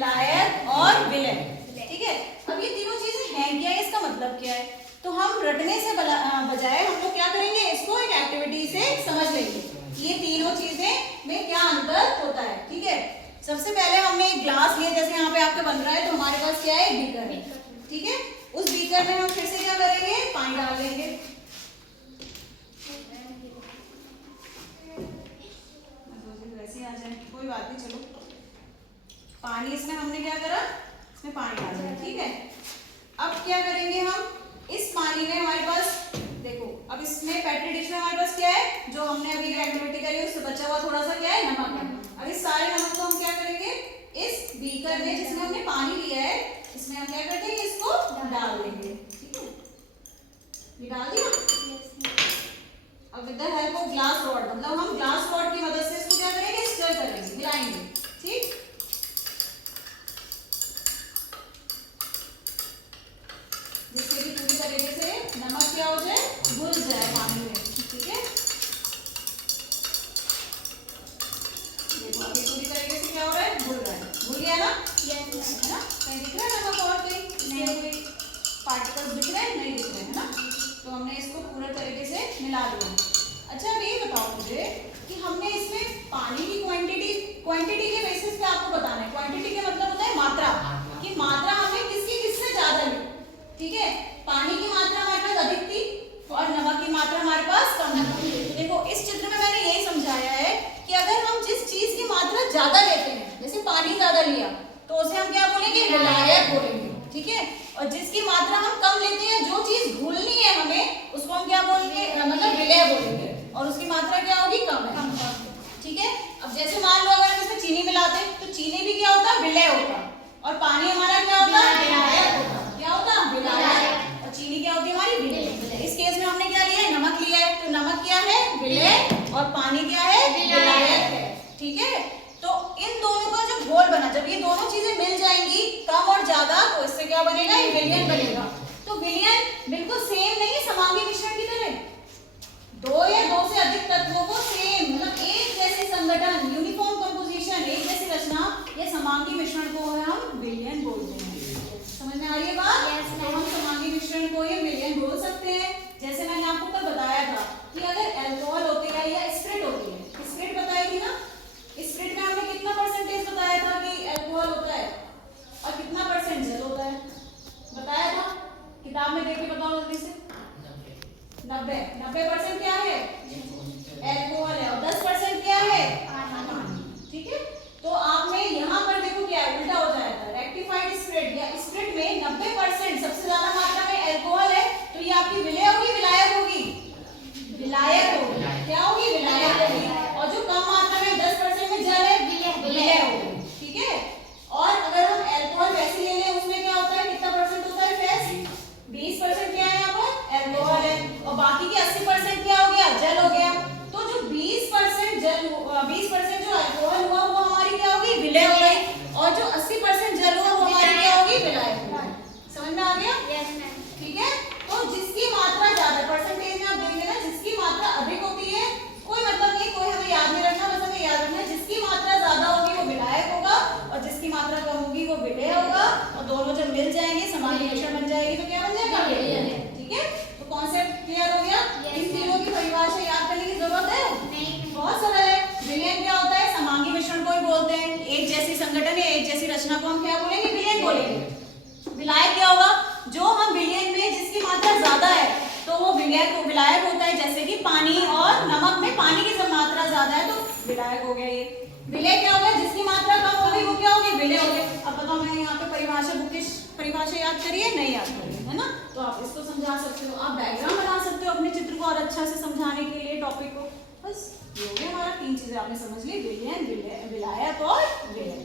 विलायक और विलय। ठीक है, अब ये तीनों चीजें हैं क्या, इसका मतलब क्या है, तो हम रटने से बजाय हम लोग क्या करेंगे, इसको एक एक्टिविटी से समझ लेंगे ये तीनों चीजें में क्या अंतर होता है। ठीक है, सबसे पहले हमने एक ग्लास लिया, जैसे यहाँ पे आपके बन रहा है, तो हमारे पास क्या है, बीकर है। ठीक है, उस बीकर में हम फिर से क्या करेंगे, पानी डाल देंगे। वैसे आ जाए कोई बात नहीं, चलो पानी इसमें हमने क्या करा, इसमें पानी डाल दिया। ठीक है, अब क्या करेंगे हम, इस पानी में हमारे पास देखो, अब इसमें पेट्री डिश में हमारे पास क्या है, जो हमने अभी एक्टिविटी करी उससे बचा हुआ थोड़ा सा क्या है, नमक है। अब इस सारे नमक को हम क्या करेंगे, इस बीकर में जिसमें हमने पानी लिया है, इसमें हम क्या कर देंगे, इसको डाल देंगे। ठीक है, ये डाल दिया। अब with the help of glass rod, मतलब हम ग्लास रॉड की मदद से इसको क्या करेंगे, स्टर करेंगे, मिलाएंगे। ठीक, जिससे कि पूरी तरीके से नमक क्या हो जाए, घुल जाए पानी में। ठीक है, देखो अभी पूरी तरीके से क्या हो रहा है, घुल रहा है, घुल गया ना, है ना, कहीं दिख रहा है नमक और कहीं कोई पार्टिकल्स दिख रहे हैं, नहीं दिख रहे हैं, है ना, तो हमने इसको पूरा तरीके से मिला दिया। अच्छा अब ये बताओ मुझे कि हमने इसमें पानी की क्वांटिटी के बेसिस पे आपको बताना है। क्वांटिटी का मतलब होता है मात्रा, कि मात्रा हमने किससे ज्यादा ली। ठीक है, पानी की मात्रा हमारे पास अधिक थी और नमक की मात्रा हमारे पास कम थी। तो देखो इस चित्र में मैंने यही समझाया है कि अगर हम जिस चीज की मात्रा ज्यादा लेते हैं, जैसे पानी ज्यादा लिया, तो उसे हम क्या बोलेंगे, विलायक बोलेंगे। ठीक है, और जिसकी मात्रा हम कम लेते हैं, जो चीज घुलनी है हमें, उसको हम क्या बोलेंगे, मतलब विलय बोलेंगे, और उसकी मात्रा क्या होगी, कम है। ठीक है, अब जैसे मान लो अगर हम इसमें चीनी मिलाते हैं, तो चीनी भी क्या होता है, विलय होता, और पानी हमारा क्या होता है, विलायक होता। क्या होता है, विलायक, और चीनी क्या होती है, हमारी विलय। इस केस में हमने क्या लिया है, नमक लिया है, तो नमक क्या है, विलय, और पानी क्या है, विलायक है। ठीक है, तो इन दोनों का जो घोल बना, जब ये दोनों चीजें मिल जाएंगी, कम और ज्यादा, तो इससे क्या बनेगा, विलयन बनेगा। तो विलयन बिल्कुल सेम नहीं, समांगी मिश्रण की तरह, दो या दो से अधिक तत्वों को सेम, मतलब एक जैसे संगठन, यूनिफॉर्म कंपोजिशन, एक जैसी रचना, ये समांगी मिश्रण को हम विलयन बोलते हैं। समझ में आ रही है बात? तो हम समांगी मिश्रण को ये विलयन बोल सकते हैं। जैसे मैंने आपको कल बताया था कि अगर अल्कोहल होती है या स्पिरिट होती है, स्पिरिट बताई थी ना, स्पिरिट में हमने कितना परसेंटेज बताया था कि अल्कोहल होता है और कितना परसेंट जल होता है, बताया था, किताब में देख के बताओ जल्दी से। 90% क्या है, अल्कोहल है, और 10% क्या है, पानी। ठीक है, तो आपने यहाँ पर देखो क्या है, उल्टा हो जाएगा, रेक्टिफाइड स्पिरिट या स्पिरिट में 90% सबसे ज्यादा मात्रा में अल्कोहल है, तो ये आपकी विलय होगी, विलायक होगी, विलायक होगी, क्या होगी, विलायक होगी, और जो कम मात्रा में 10% में जल है, विलय होगी। ठीक है, और अगर हम अल्कोहल वैसे ले लें, उसमें क्या होता है, कितना परसेंट होता है, फ्रेंड्स 20% क्या है यहाँ पर, अल्कोहल है, और बाकी के 80% क्या हो गया, जल हो गया। तो जो 20% जल, 20% जो अल्कोहल हुआ वो हमारी क्या होगी, विलय हो गई, और जो 80% जल हुआ वो हमारी क्या होगी, विलायक होगी। समझ में आ गया? ठीक है, तो जिसकी मात्रा ज्यादा, परसेंटेज में आप देख लेना, जिसकी मात्रा अधिक होती है, कोई मतलब नहीं, कोई हमें याद नहीं रखना, बस हमें याद रखना है जिसकी मात्रा ज्यादा होगी वो विलायक होगा, और जिसकी मात्रा कम होगी वो विलय होगा, और दोनों जब मिल जाएंगे, समांगी मिश्रण बन जाएगी, तो क्या बन जाएगा, विलय। ठीक है, तो कॉन्सेप्ट क्लियर हो गया? इन तीनों की परिभाषा याद करने की जरूरत है नहीं, बहुत सरल है। विलयन क्या होता है, समांगी मिश्रण को ही बोलते हैं, एक जैसी संगठन या एक जैसी रचना को हम क्या बोलेंगे, विलयन बोलेंगे। विलायक क्या होगा, जो हम विलयन में जिसकी मात्रा ज्यादा है, तो वो विलायक होता है, जैसे कि पानी और नमक में पानी की जब मात्रा ज्यादा है तो विलायक हो गया ये। विलय क्या हो गया, जिसकी मात्रा कम हो गई वो क्या हो गया, विलय हो गया। अब बताओ मैंने यहाँ पे परिभाषा, बुकिश परिभाषा याद करी है, नहीं याद करी है ना, तो आप इसको समझा सकते हो, आप डायग्राम बना सकते हो अपने चित्र को और अच्छा से समझाने के लिए टॉपिक को। बस ये हो गया हमारा, 3 चीजें आपने समझ ली, विलयन, विलायक और विलय।